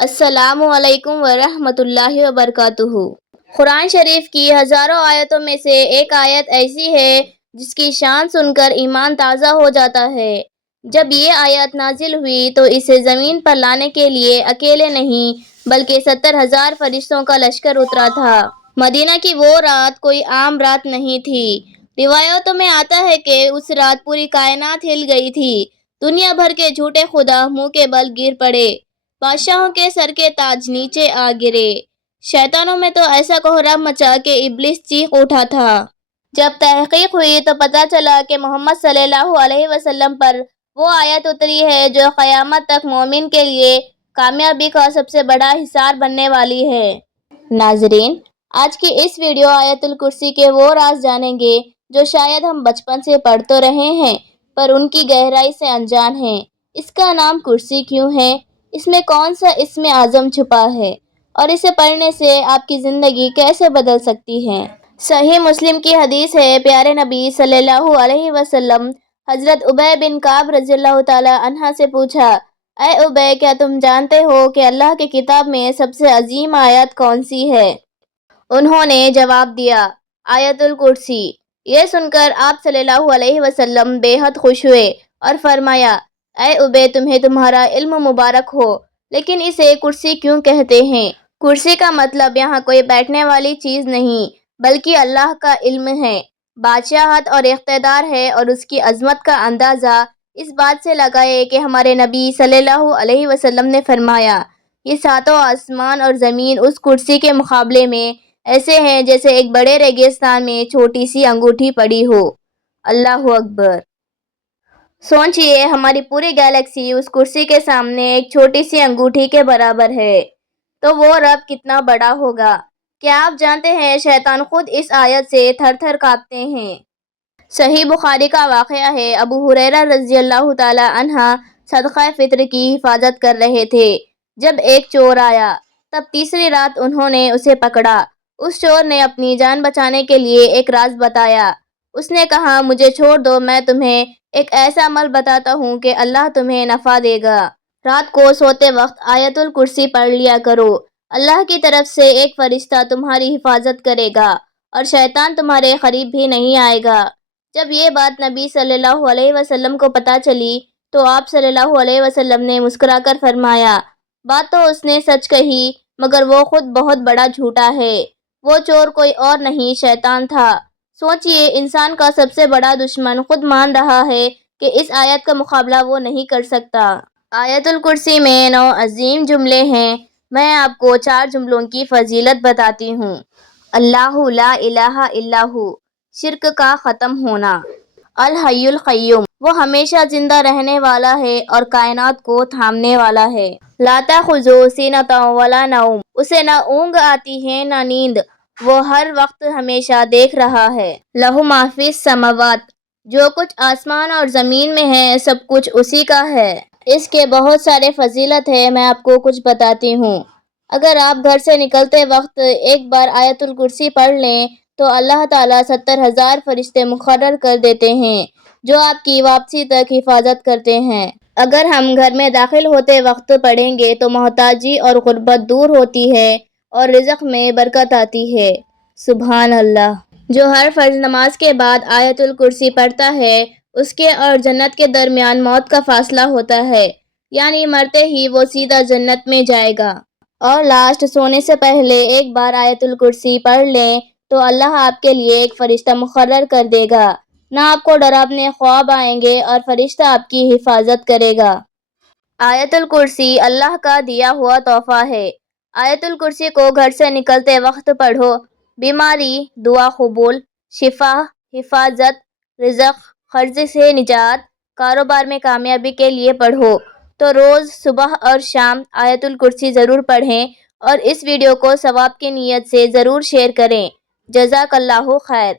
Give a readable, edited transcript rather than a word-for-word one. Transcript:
السلام علیکم ورحمۃ اللہ وبرکاتہ۔ قرآن شریف کی ہزاروں آیتوں میں سے ایک آیت ایسی ہے جس کی شان سن کر ایمان تازہ ہو جاتا ہے۔ جب یہ آیت نازل ہوئی تو اسے زمین پر لانے کے لیے اکیلے نہیں بلکہ 70,000 فرشتوں کا لشکر اترا تھا۔ مدینہ کی وہ رات کوئی عام رات نہیں تھی۔ روایتوں میں آتا ہے کہ اس رات پوری کائنات ہل گئی تھی۔ دنیا بھر کے جھوٹے خدا منہ کے بل گر پڑے، بادشاہوں کے سر کے تاج نیچے آ گرے، شیطانوں میں تو ایسا کوہرام مچا کہ ابلیس چیخ اٹھا تھا۔ جب تحقیق ہوئی تو پتہ چلا کہ محمد صلی اللہ علیہ وسلم پر وہ آیت اتری ہے جو قیامت تک مومن کے لیے کامیابی کا سب سے بڑا حصار بننے والی ہے۔ ناظرین، آج کی اس ویڈیو آیت الکرسی کے وہ راز جانیں گے جو شاید ہم بچپن سے پڑھ تو رہے ہیں پر ان کی گہرائی سے انجان ہیں۔ اس کا نام کرسی کیوں ہے؟ اس میں کون سا اسم اعظم چھپا ہے اور اسے پڑھنے سے آپ کی زندگی کیسے بدل سکتی ہے؟ صحیح مسلم کی حدیث ہے، پیارے نبی صلی اللہ علیہ وسلم حضرت ابی بن کعب رضی اللہ تعالی عنہ سے پوچھا، اے ابی، کیا تم جانتے ہو کہ اللہ کی کتاب میں سب سے عظیم آیت کون سی ہے؟ انہوں نے جواب دیا، آیت الکرسی۔ یہ سن کر آپ صلی اللہ علیہ وسلم بے حد خوش ہوئے اور فرمایا، اے ابی، تمہیں تمہارا علم مبارک ہو، لیکن اسے کرسی کیوں کہتے ہیں؟ کرسی کا مطلب یہاں کوئی بیٹھنے والی چیز نہیں بلکہ اللہ کا علم ہے، بادشاہت اور اقتدار ہے، اور اس کی عظمت کا اندازہ اس بات سے لگائے کہ ہمارے نبی صلی اللہ علیہ وسلم نے فرمایا، یہ ساتوں آسمان اور زمین اس کرسی کے مقابلے میں ایسے ہیں جیسے ایک بڑے ریگستان میں چھوٹی سی انگوٹھی پڑی ہو۔ اللہ اکبر! سوچئے، ہماری پوری گیلیکسی اس کرسی کے سامنے ایک چھوٹی سی انگوٹھی کے برابر ہے، تو وہ رب کتنا بڑا ہوگا۔ کیا آپ جانتے ہیں شیطان خود اس آیت سے تھر تھر کانپتے ہیں۔ صحیح بخاری کا واقعہ ہے، ابو ہریرہ رضی اللہ تعالی عنہ صدقہ فطر کی حفاظت کر رہے تھے، جب ایک چور آیا، تب تیسری رات انہوں نے اسے پکڑا۔ اس چور نے اپنی جان بچانے کے لیے ایک راز بتایا۔ اس نے کہا، مجھے چھوڑ دو، میں تمہیں ایک ایسا عمل بتاتا ہوں کہ اللہ تمہیں نفع دے گا۔ رات کو سوتے وقت آیت الکرسی پڑھ لیا کرو، اللہ کی طرف سے ایک فرشتہ تمہاری حفاظت کرے گا اور شیطان تمہارے قریب بھی نہیں آئے گا۔ جب یہ بات نبی صلی اللہ علیہ وسلم کو پتہ چلی تو آپ صلی اللہ علیہ وسلم نے مسکرا کر فرمایا، بات تو اس نے سچ کہی مگر وہ خود بہت بڑا جھوٹا ہے۔ وہ چور کوئی اور نہیں، شیطان تھا۔ سوچئے، انسان کا سب سے بڑا دشمن خود مان رہا ہے کہ اس آیت کا مقابلہ وہ نہیں کر سکتا۔ آیت الکرسی میں 9 عظیم جملے ہیں۔ میں آپ کو 4 جملوں کی فضیلت بتاتی ہوں۔ اللہ لا الہ الا ہو، شرک کا ختم ہونا۔ الحی القیوم، وہ ہمیشہ زندہ رہنے والا ہے اور کائنات کو تھامنے والا ہے۔ لا تأخذہ سنۃ ولا نوم، اسے نہ اونگ آتی ہے نہ نیند، وہ ہر وقت ہمیشہ دیکھ رہا ہے۔ لہ ما فی السماوات، جو کچھ آسمان اور زمین میں ہے سب کچھ اسی کا ہے۔ اس کے بہت سارے فضیلت ہے، میں آپ کو کچھ بتاتی ہوں۔ اگر آپ گھر سے نکلتے وقت ایک بار آیت الکرسی پڑھ لیں تو اللہ تعالیٰ 70,000 فرشتے مقرر کر دیتے ہیں جو آپ کی واپسی تک حفاظت کرتے ہیں۔ اگر ہم گھر میں داخل ہوتے وقت پڑھیں گے تو محتاجی اور غربت دور ہوتی ہے اور رزق میں برکت آتی ہے۔ سبحان اللہ! جو ہر فرض نماز کے بعد آیت الکرسی پڑھتا ہے اس کے اور جنت کے درمیان موت کا فاصلہ ہوتا ہے، یعنی مرتے ہی وہ سیدھا جنت میں جائے گا۔ اور لاسٹ سونے سے پہلے ایک بار آیت الکرسی پڑھ لیں تو اللہ آپ کے لیے ایک فرشتہ مقرر کر دے گا، نہ آپ کو ڈراونے خواب آئیں گے اور فرشتہ آپ کی حفاظت کرے گا۔ آیت الکرسی اللہ کا دیا ہوا تحفہ ہے۔ آیت الکرسی کو گھر سے نکلتے وقت پڑھو۔ بیماری، دعا قبول، شفا، حفاظت، رزق، قرض سے نجات، کاروبار میں کامیابی کے لیے پڑھو۔ تو روز صبح اور شام آیت الکرسی ضرور پڑھیں اور اس ویڈیو کو ثواب کی نیت سے ضرور شیئر کریں۔ جزاک اللہ خیر۔